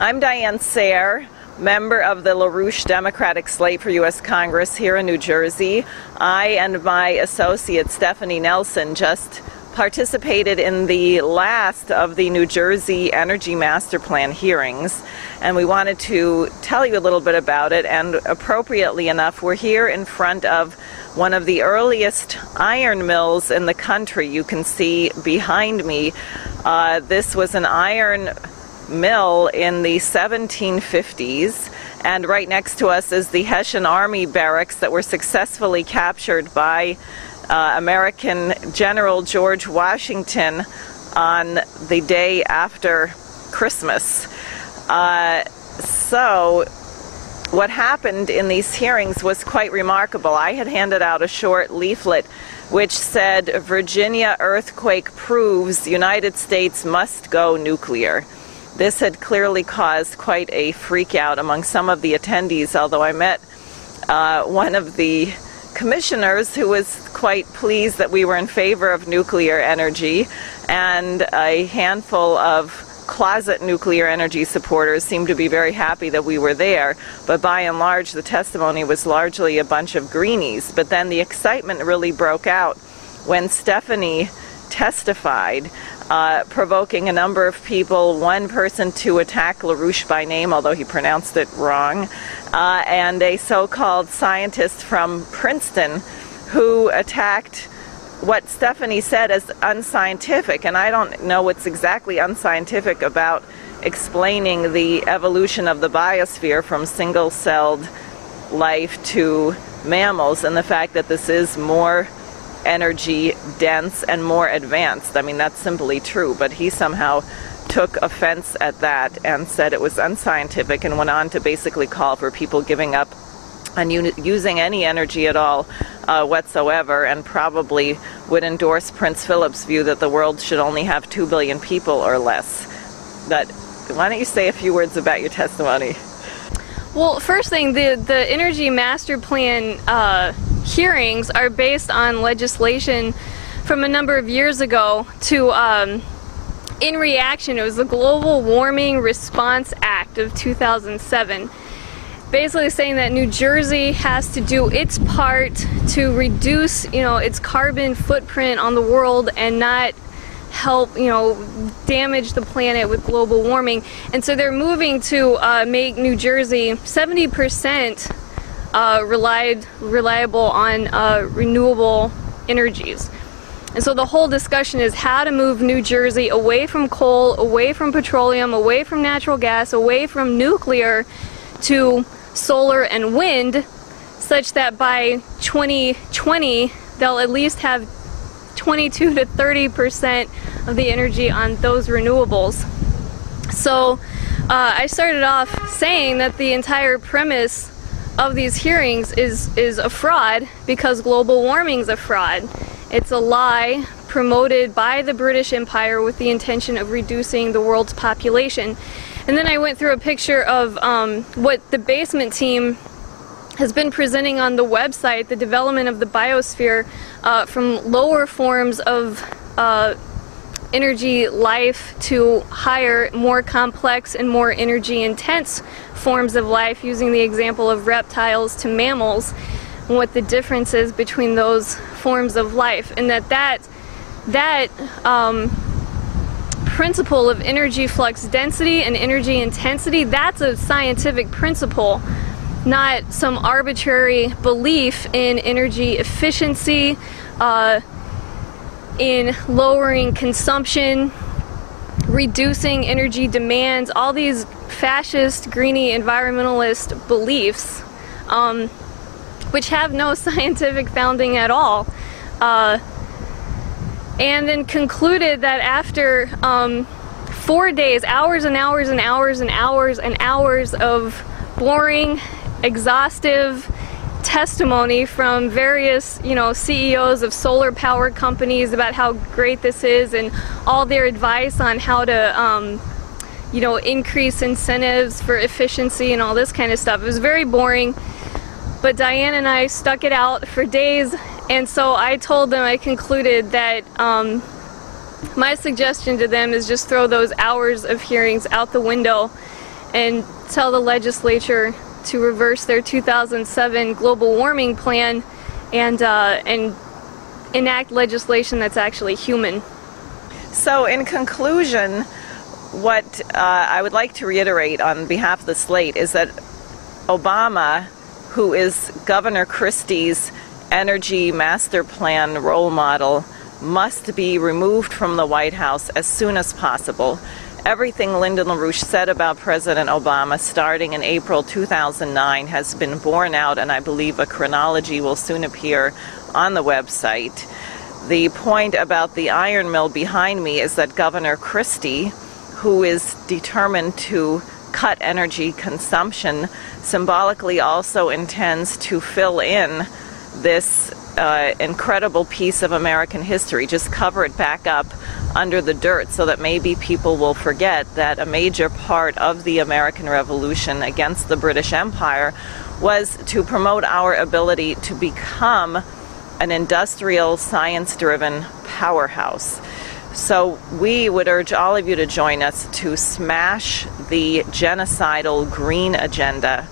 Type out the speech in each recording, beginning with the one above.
I'm Diane Sayre, member of the LaRouche Democratic slate for U.S. Congress here in New Jersey. I and my associate Stephanie Nelson just participated in the last of the New Jersey Energy Master Plan hearings, and we wanted to tell you a little bit about it. And appropriately enough, we're here in front of one of the earliest iron mills in the country. You can see behind me, this was an iron mill in the 1750s, and right next to us is the Hessian Army barracks that were successfully captured by American General George Washington on the day after Christmas. So what happened in these hearings was quite remarkable. I had handed out a short leaflet which said, "Virginia earthquake proves United States must go nuclear." This had clearly caused quite a freak out among some of the attendees, although I met one of the commissioners who was quite pleased that we were in favor of nuclear energy, and a handful of closet nuclear energy supporters seemed to be very happy that we were there. But by and large, the testimony was largely a bunch of greenies. But then the excitement really broke out when Stephanie testified, provoking a number of people, one person to attack LaRouche by name, although he pronounced it wrong, and a so-called scientist from Princeton who attacked what Stephanie said as unscientific. And I don't know what's exactly unscientific about explaining the evolution of the biosphere from single-celled life to mammals, and the fact that this is more energy dense and more advanced. I mean, that's simply true, but he somehow took offense at that and said it was unscientific, and went on to basically call for people giving up on using any energy at all whatsoever, and probably would endorse Prince Philip's view that the world should only have 2 billion people or less. But why don't you say a few words about your testimony? Well, first thing, the Energy Master Plan hearings are based on legislation from a number of years ago to, in reaction, it was the Global Warming Response Act of 2007. Basically saying that New Jersey has to do its part to reduce, its carbon footprint on the world and not help, damage the planet with global warming. And so they're moving to make New Jersey 70% reliable on renewable energies. And so the whole discussion is how to move New Jersey away from coal, away from petroleum, away from natural gas, away from nuclear to solar and wind, such that by 2020 they'll at least have 22 to 30% of the energy on those renewables. So I started off saying that the entire premise of these hearings is a fraud, because global warming is a fraud. It's a lie promoted by the British Empire with the intention of reducing the world's population. And then I went through a picture of what the basement team has been presenting on the website, the development of the biosphere from lower forms of energy life to higher, more complex and more energy intense forms of life, using the example of reptiles to mammals, and what the difference is between those forms of life. And that principle of energy flux density and energy intensity, that's a scientific principle, not some arbitrary belief in energy efficiency, in lowering consumption, reducing energy demands, all these fascist, greeny, environmentalist beliefs, which have no scientific founding at all. And then concluded that after 4 days, hours and hours and hours and hours and hours of boring, exhaustive testimony from various, CEOs of solar power companies about how great this is, and all their advice on how to, increase incentives for efficiency and all this kind of stuff. It was very boring, but Diane and I stuck it out for days. And so I told them, I concluded that my suggestion to them is just throw those hours of hearings out the window and tell the legislature to reverse their 2007 global warming plan and enact legislation that's actually human. So in conclusion, what I would like to reiterate on behalf of the slate is that Obama, who is Governor Christie's energy master plan role model, must be removed from the White House as soon as possible. Everything Lyndon LaRouche said about President Obama starting in April 2009 has been borne out, and I believe a chronology will soon appear on the website. The point about the iron mill behind me is that Governor Christie, who is determined to cut energy consumption, symbolically also intends to fill in this incredible piece of American history, just cover it back up under the dirt so that maybe people will forget that a major part of the American Revolution against the British Empire was to promote our ability to become an industrial, science-driven powerhouse. So we would urge all of you to join us to smash the genocidal green agenda,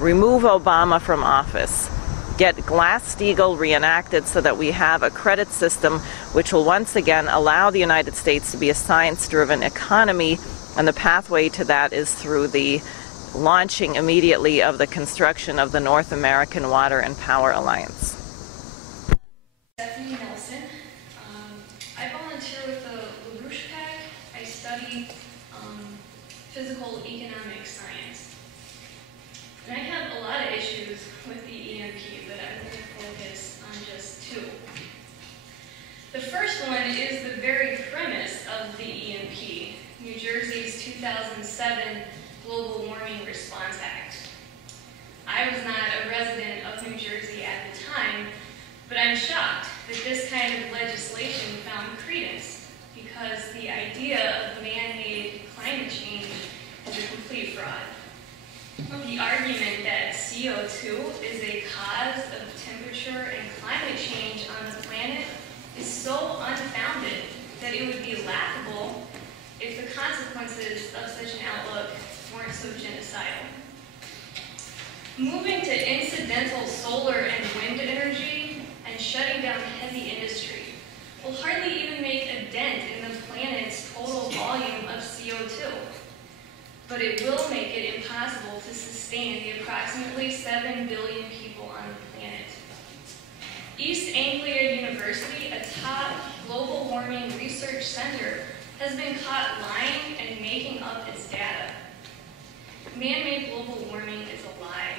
remove Obama from office, get Glass-Steagall reenacted so that we have a credit system which will once again allow the United States to be a science-driven economy, and the pathway to that is through the launching immediately of the construction of the North American Water and Power Alliance. Stephanie Nelson. I volunteer with the LaRouche PAC. I study physical economic science. And I have a lot of issues with the EMP, but I'm going to focus on just two. The first one is the very premise of the EMP, New Jersey's 2007 Global Warming Response Act. I was not a resident of New Jersey at the time, but I'm shocked that this kind of legislation found credence, because the idea of man-made climate change is a complete fraud. The argument that CO2 is a cause of temperature and climate change on the planet is so unfounded that it would be laughable if the consequences of such an outlook weren't so genocidal. Moving to incidental solar and wind energy and shutting down heavy industry will hardly even make a dent in the planet's total volume of CO2. But it will make it impossible to sustain the approximately 7 billion people on the planet. East Anglia University, a top global warming research center, has been caught lying and making up its data. Man-made global warming is a lie,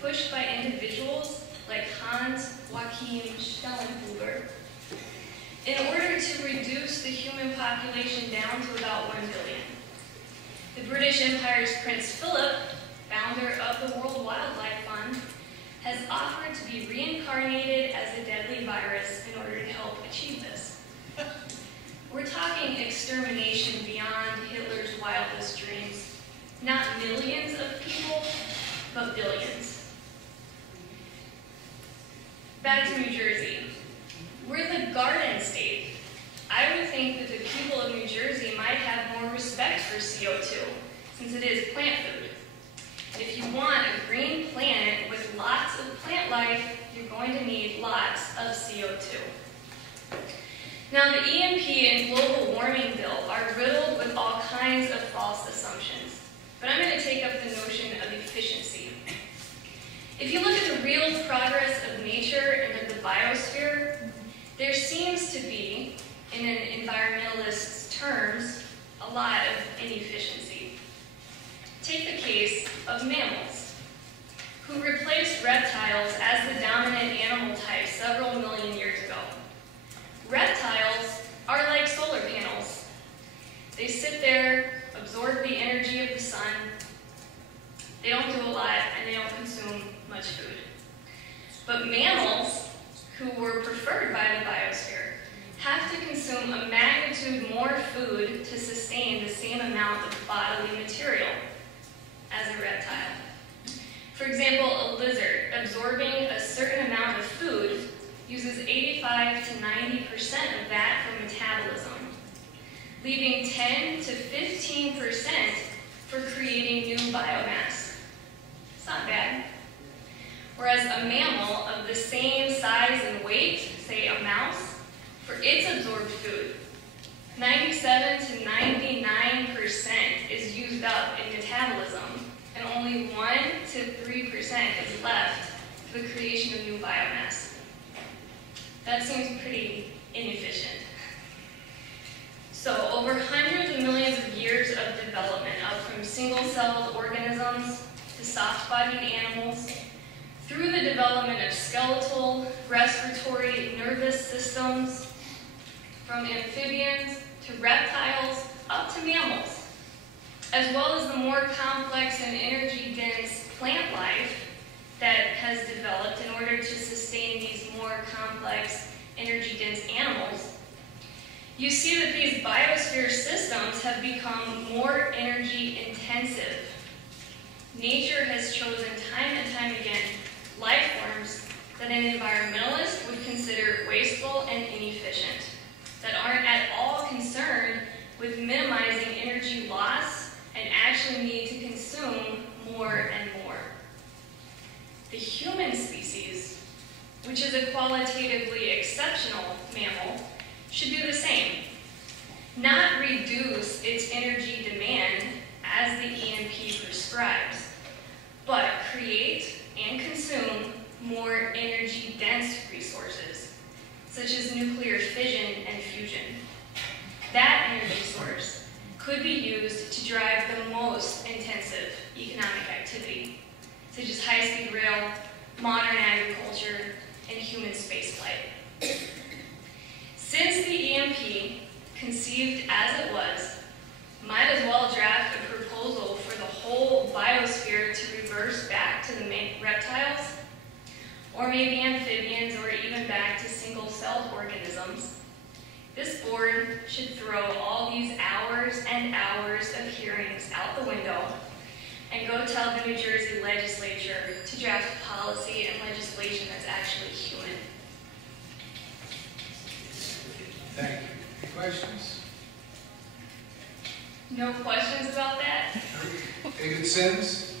pushed by individuals like Hans Joachim Schellenhuber in order to reduce the human population down to about 1 billion. The British Empire's Prince Philip, founder of the World Wildlife Fund, has offered to be reincarnated as a deadly virus in order to help achieve this. We're talking extermination beyond Hitler's wildest dreams. Not millions of people, but billions. Back to New Jersey. We're the Garden State. I would think that the people of New Jersey might have more respect for CO2, since it is plant food. If you want a green planet with lots of plant life, you're going to need lots of CO2. Now, the EMP and global warming bill are riddled with all kinds of false assumptions, but I'm going to take up the notion of efficiency. If you look at the real progress of nature and of the biosphere, there seems to be, in an environmentalist's terms, a lot of inefficiency. Take the case of mammals, who replaced reptiles as the dominant animal type several million years ago. Reptiles are like solar panels. They sit there, absorb the energy of the sun. They don't do a lot, and they don't consume much food. But mammals, who were preferred by the biosphere, have to consume a magnitude more food to sustain the same amount of bodily material as a reptile. For example, a lizard absorbing a certain amount of food uses 85 to 90% of that for metabolism, leaving 10 to 15% for creating a mammal of the same size and weight, say a mouse, for its absorbed food. 97 to 99% is used up in metabolism, and only 1 to 3% is left for the creation of new biomass. That seems pretty inefficient. So over hundreds of millions of years of development, up from single-celled organisms to soft-bodied animals, through the development of skeletal, respiratory, nervous systems, from amphibians to reptiles up to mammals, as well as the more complex and energy-dense plant life that has developed in order to sustain these more complex, energy-dense animals, you see that these biosphere systems have become more energy-intensive. Nature has chosen time and time again life forms that an environmentalist would consider wasteful and inefficient, that aren't at all concerned with minimizing energy loss and actually need to consume more and more. The human species, which is a qualitatively exceptional mammal, should do the same. Not reduce its energy demand as the EMP prescribes, but create and consume more energy-dense resources, such as nuclear fission and fusion. That energy source could be used to drive the most intensive economic activity, such as high-speed rail, modern agriculture, and human spaceflight. Since the EMP, conceived as it was, might as well draft a proposal for the whole biosphere to reverse back to the reptiles, or maybe amphibians, or even back to single-celled organisms. This board should throw all these hours and hours of hearings out the window and go tell the New Jersey legislature to draft policy and legislation that's actually human. Thank you. Any questions? No questions about that? David Sims?